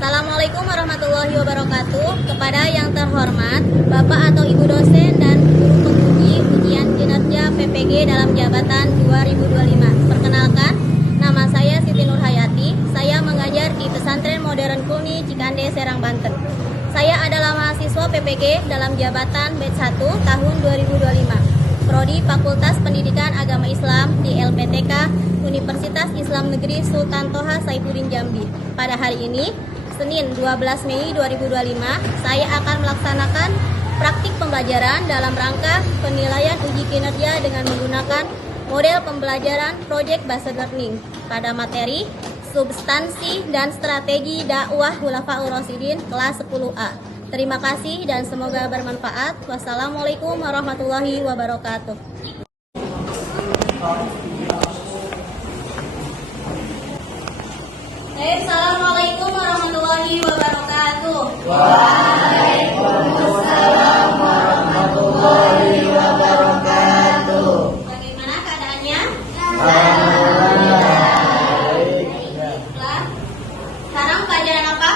Assalamualaikum warahmatullahi wabarakatuh. Kepada yang terhormat Bapak atau Ibu dosen dan guru penguji ujian kinerja PPG dalam jabatan 2025. Perkenalkan, nama saya Siti Nurhayati. Saya mengajar di Pesantren Modern Kulni Cikande, Serang, Banten. Saya adalah mahasiswa PPG dalam jabatan batch 1 tahun 2025. Prodi Fakultas Pendidikan Agama Islam di LPTK Universitas Islam Negeri Sultan Toha Saifuddin Jambi. Pada hari ini, Senin 12 Mei 2025, saya akan melaksanakan praktik pembelajaran dalam rangka penilaian uji kinerja dengan menggunakan model pembelajaran Project Based Learning pada materi substansi dan strategi dakwah Khulafaur Rasyidin kelas 10A. Terima kasih dan semoga bermanfaat. Wassalamualaikum warahmatullahi wabarakatuh. Assalamualaikum warahmatullahi wabarakatuh. Waalaikumsalam warahmatullahi wabarakatuh. Bagaimana keadaannya? Alhamdulillah. Baiklah. Sekarang pelajaran apa?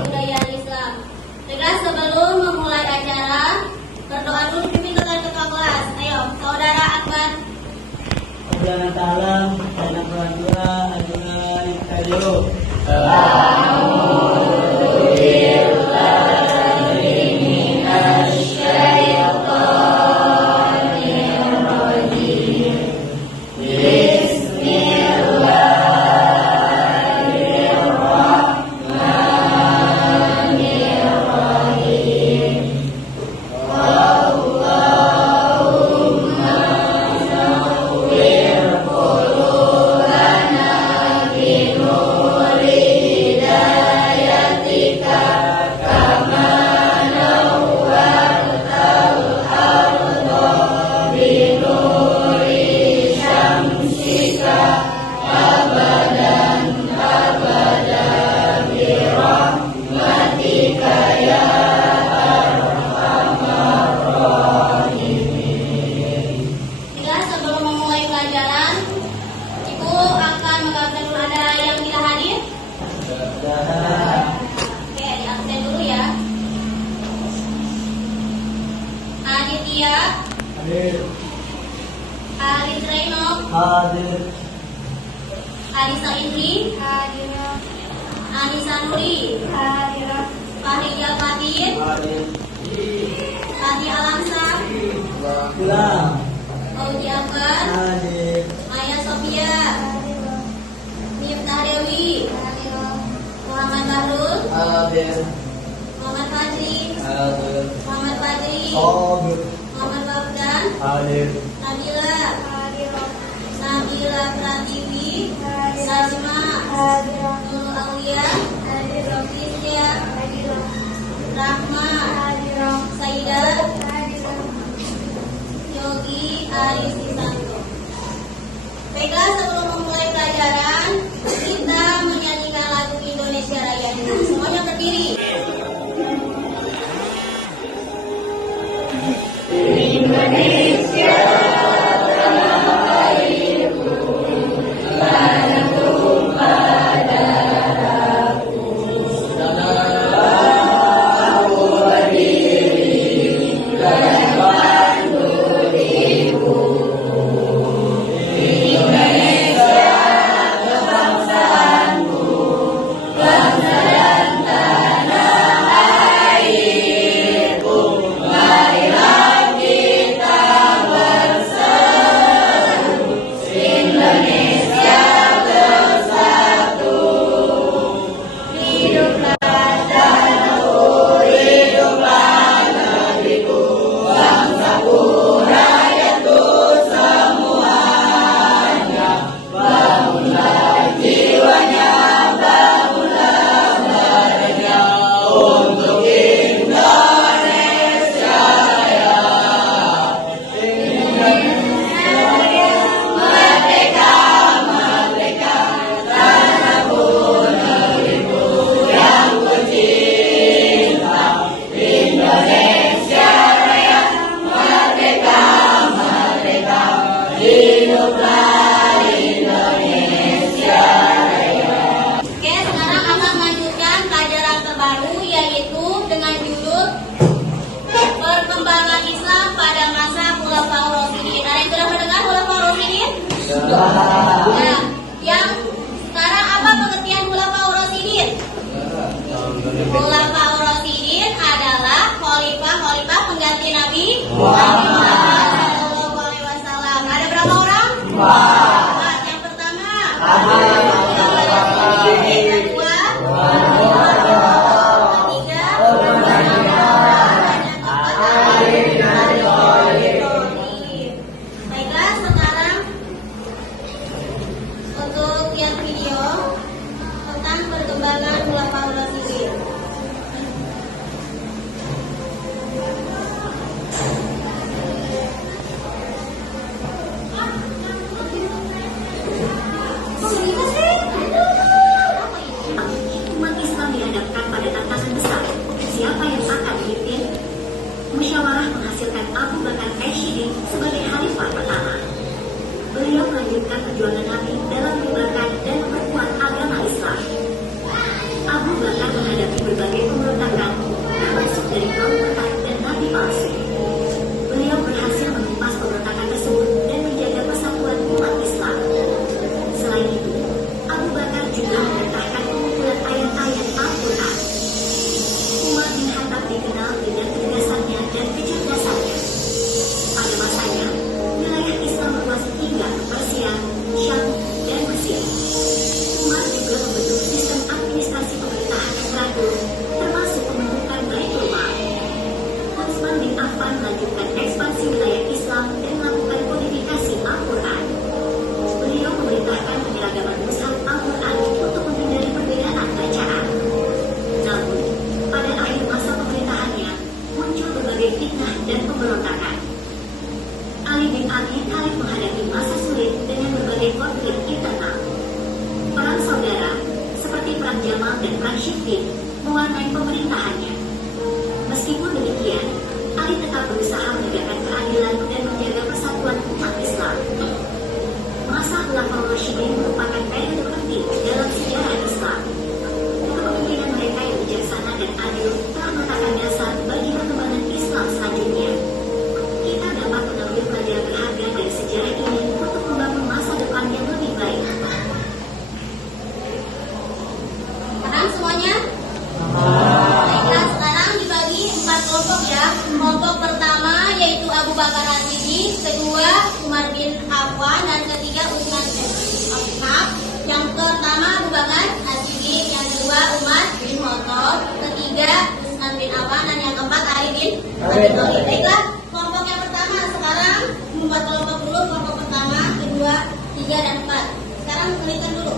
Budaya Islam. Baiklah, sebelum memulai acara, berdoa dulu pimpin ketua kelas. Ayo, Saudara Akbar. Allahumma ta'alam karena kedua ajunan kayu. Aris Reno, Hadir. Arisa Indri, Anissa Nuri, Fahriya Fatir, Tati Alamsa, Pulang. Fauzi Akbar, Hadir. Maya Sofia, Miftah Dewi, Muhammad Bahrul, Hadir. Muhammad Fadri, Hadir. Muhammad Fadri, Sobir. Muhammad Babdan, Hadir. Nabila Pratiwi, Sajma, Nurul Aulia, Rizya, Rahma, Saidah, Yogi, Aris Isanto. Baiklah, sebelum memulai pelajaran, kita menyanyikan lagu Indonesia Raya dulu. Semuanya berdiri. Indonesia. Nah, yang sekarang apa pengertian Khulafaur Rasyidin? Khulafaur Rasyidin adalah khalifah pengganti Nabi Muhammad Shallallahu Alaihi Wasallam. Ada berapa orang? Nah, yang pertama, yang kedua, ketiga, baiklah, sekarang untuk lihat video tentang perkembangan Khulafaur Rasyidin. Umat Islam dihadapkan pada tantangan besar. Siapa yang akan dipimpin? Musyawarah menghasilkan Abu Bakar Asyidin sebagai khalifah pertama. Beliau melanjutkan perjuangan Nabi dalam menyebarkan dan memperkuat agama Islam. Abu Bakar menghadapi berbagai pemberontakan, termasuk dari kaum Murtad dan Nabi palsu. Beliau berhasil menumpas pemberontakan tersebut dan menjaga persatuan umat Islam. Selain itu, Abu Bakar juga memerintahkan pengumpulan ayat-ayat Al-Quran. Umar bin Khattab dikenal dengan ketegasannya dan kecerdasannya. Pada masanya, wilayah Islam meluas hingga ke Persia, Syam, dan Mesir. Umar juga membentuk sistem administrasi pemerintahan yang teratur, termasuk pembentukan Baitul Mal. Utsman bin Affan melanjutkan ekspansi wilayah Islam dan melakukan kodifikasi Al-Quran. Beliau memerintahkan penyeragaman mushaf Al-Quran untuk menghindari perbedaan bacaan. Namun, pada akhir masa pemerintahannya, muncul berbagai fitnah dan pemberontakan. Ali bin Abi Thalib menghadapi masa sulit dengan berbagai konflik internal. Perang saudara, seperti Perang Jamal dan Perang Siffin, mewarnai pemerintahannya. Meskipun demikian, Ali tetap berusaha menegakkan keadilan dan menjaga persatuan umat Islam. Masa Khulafaur Rasyidin merupakan periode penting dalam sejarah Islam. Kepemimpinan mereka yang bijaksana dan adil telah meletakkan dasar bagi perkembangan Islam selanjutnya. Kita dapat mengambil pelajaran berharga dari sejarah ini untuk membangun masa depan yang lebih baik. Paham semuanya? Baiklah, sekarang dibagi 4 kelompok ya. Kelompok pertama yaitu Abu Bakar As-Siddiq, kedua Umar bin Affan, dan ketiga Utsman bin Affan. Yang pertama Abu Bakar As-Siddiq, yang kedua Umar bin Khattab, ketiga Utsman bin Affan, dan yang keempat Ali bin Abi Thalib. Baiklah, kelompok yang pertama sekarang 4 kelompok dulu. Kelompok pertama, kedua, 3, dan 4. Sekarang tuliskan dulu.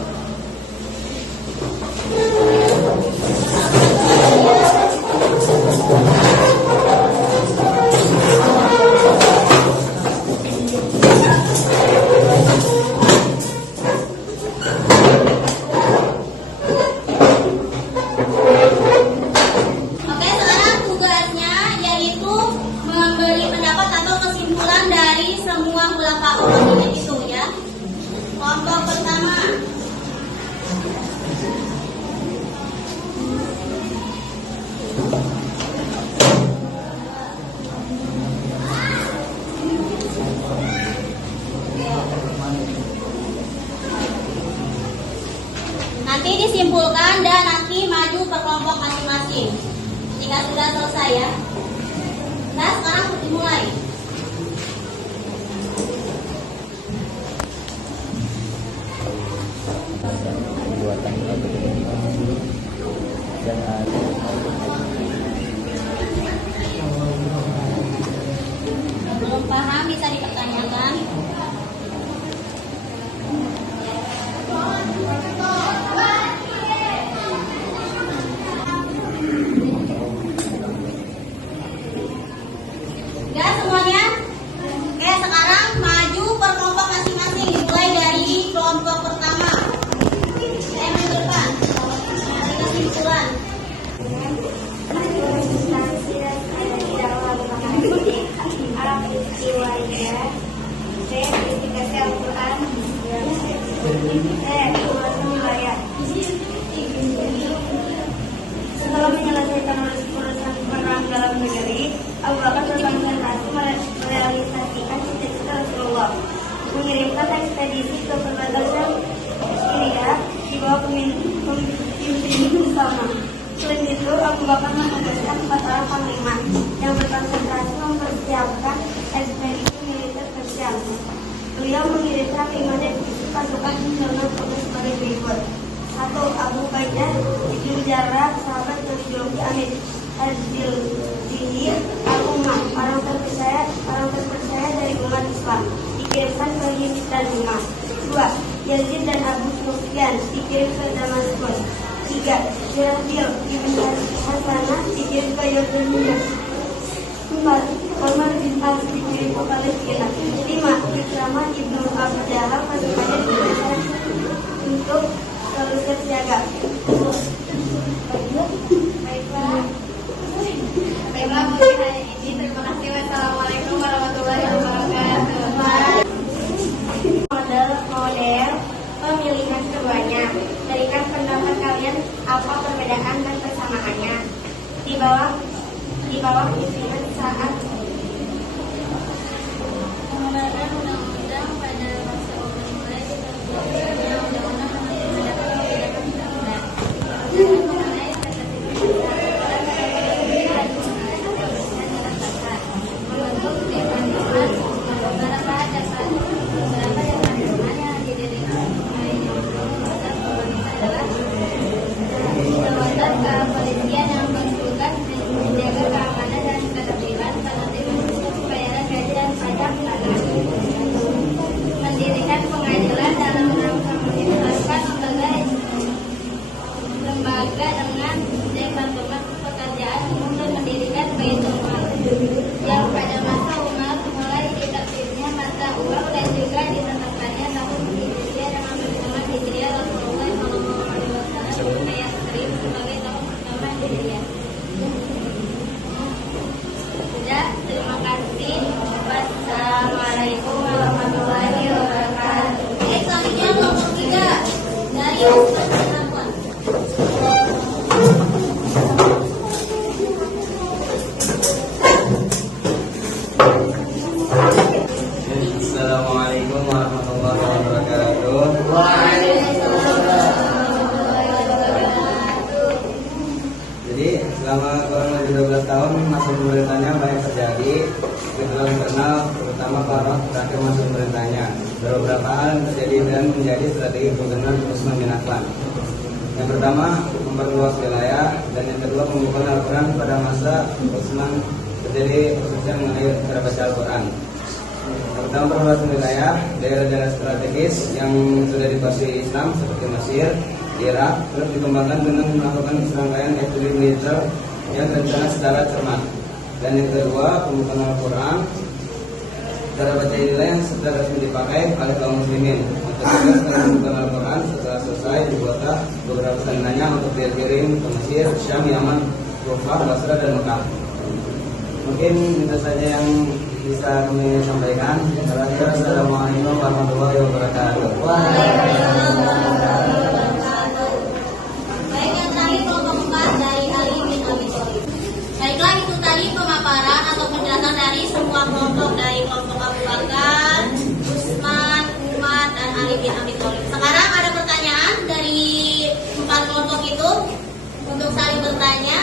Oke, sekarang tugasnya yaitu memberi pendapat atau kesimpulan dari semua Khulafaur Rasyidin itu ya. Kelompok pertama. Nanti disimpulkan dan nanti maju ke kelompok masing-masing. Jika sudah selesai ya. Nah, sekarang dimulai. Belum paham bisa dipertanyakan. Ya semuanya. Oke, sekarang maju per kelompok masing-masing. Dimulai dari kelompok pertama. Saya maju ke depan. Mari kesimpulan. Setelah menyelesaikan urusan perang dalam negeri, Abu Bakar berkonsentrasi merealisasikan cita-cita Rasulullah, mengirimkan ekspedisi keberbatasan Syria di bawah pemimpinan Usama. Selain itu, Abu Bakar menugaskan 4 orang panglima yang berkonsentrasi mempersiapkan ekspedisi militer ke Syam. Beliau mengirimkan 5 divisi pasukan dengan tugas sebagai berikut. 1. Abu Ubaidah bin Jarrah, sahabat yang dijuluki Amir Az-Zildini al-Ummah, orang terpercaya dari umat Islam, dikirimkan ke Hind dan Rumah. 2. Yazid dan Abu Sufyan dikirim ke Damaskus. 3. Jirabil ibn Hasanah dikirim ke Yordania. 4. Umar bin As dikirim ke Palestina. 5. Ikramah ibnu Abu Jahal pasukannya dikirimkan untuk selalu terjaga. Baiklah, mungkin hari ini terima kasih. Wassalamualaikum warahmatullahi wabarakatuh. Model pemilihan keduanya. Berikan pendapat kalian apa perbedaan dan persamaannya. Di bawah pimpinan saat Pengembangan undang-undang pada masa Orde Baru undang-undang mendapat membedakan undang-undang. Mengenai membentuk dewan pengawas beberapa dasar yang didirikan adalah jabatan kepolisian yang bertugas menjaga keamanan dan ketertiban, penertiban pembayaran gaji dan pajak tanah, mendirikan pengadilan dalam rangka menjelaskan lembaga dengan departemen pekerjaan umum dan mendirikan Baitulmal yang pada masa Umar mulai ditertibnya mata uang dan juga ditetapkannya tahun Hijriah dengan perhitungan Hijriah Rasulullah SAW ayat 1 sebagai tahun pertama Hijriah. Sudah, terima kasih. Wassalamualaikum warahmatullahi wabarakatuh. Selanjutnya kelompok 3 dari Ustaz Rahman. Assalamualaikum warahmatullahi wabarakatuh. Jadi selama kurang lebih 12 tahun masa pemerintahnya banyak terjadi gejolak internal, terutama para terakhir masa pemerintahnya. Beberapa hal yang terjadi dan menjadi strategi gubernur Utsman bin Affan. Yang pertama, memperluas wilayah, dan yang kedua, membuka Al-Quran pada masa Utsman terjadi khususnya mengenai cara baca Al-Quran. Pertama, perluas wilayah, daerah-daerah strategis yang sudah dikuasai Islam seperti Mesir, Irak, terus dikembangkan dengan melakukan serangkaian ekspedisi militer yang terencana secara cermat. Dan yang kedua, pembukaan Al-Quran, cara baca inilah yang setelah resmi dipakai oleh kaum muslimin. Untuk juga setelah pembukaan Al-Quran, setelah selesai dibuat beberapa salinannya untuk dikirim ke Mesir, Syam, Yaman, Kufah, Basra, dan Mekah. Mungkin itu saja yang bisa kami sampaikan. Assalamualaikum warahmatullahi wabarakatuh. Baik, yang terakhir kelompok 4 dari Ali bin Abi Thalib. Baiklah, itu tadi pemaparan atau penjelasan dari semua kelompok, dari kelompok Abu Bakar, Utsman, Umar, dan Ali bin Abi Thalib. Sekarang ada pertanyaan dari 4 kelompok itu untuk saling bertanya.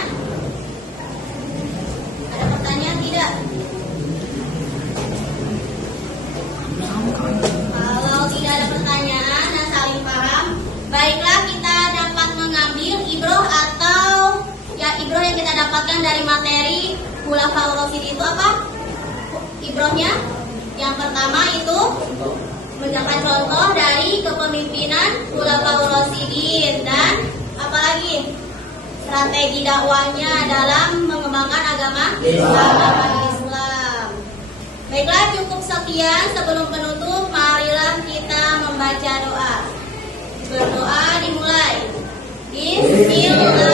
Ada pertanyaan tidak? Kalau tidak ada pertanyaan dan saling paham, baiklah, kita dapat mengambil ibroh atau ibroh yang kita dapatkan dari materi Khulafaur Rasyidin itu apa? Ibrohnya yang pertama itu mendapat contoh dari kepemimpinan Khulafaur Rasyidin, dan apalagi strategi dakwahnya dalam mengembangkan agama Islam. Baiklah, cukup sekian. Sebelum penutup, marilah kita membaca doa. Berdoa dimulai. Bismillah.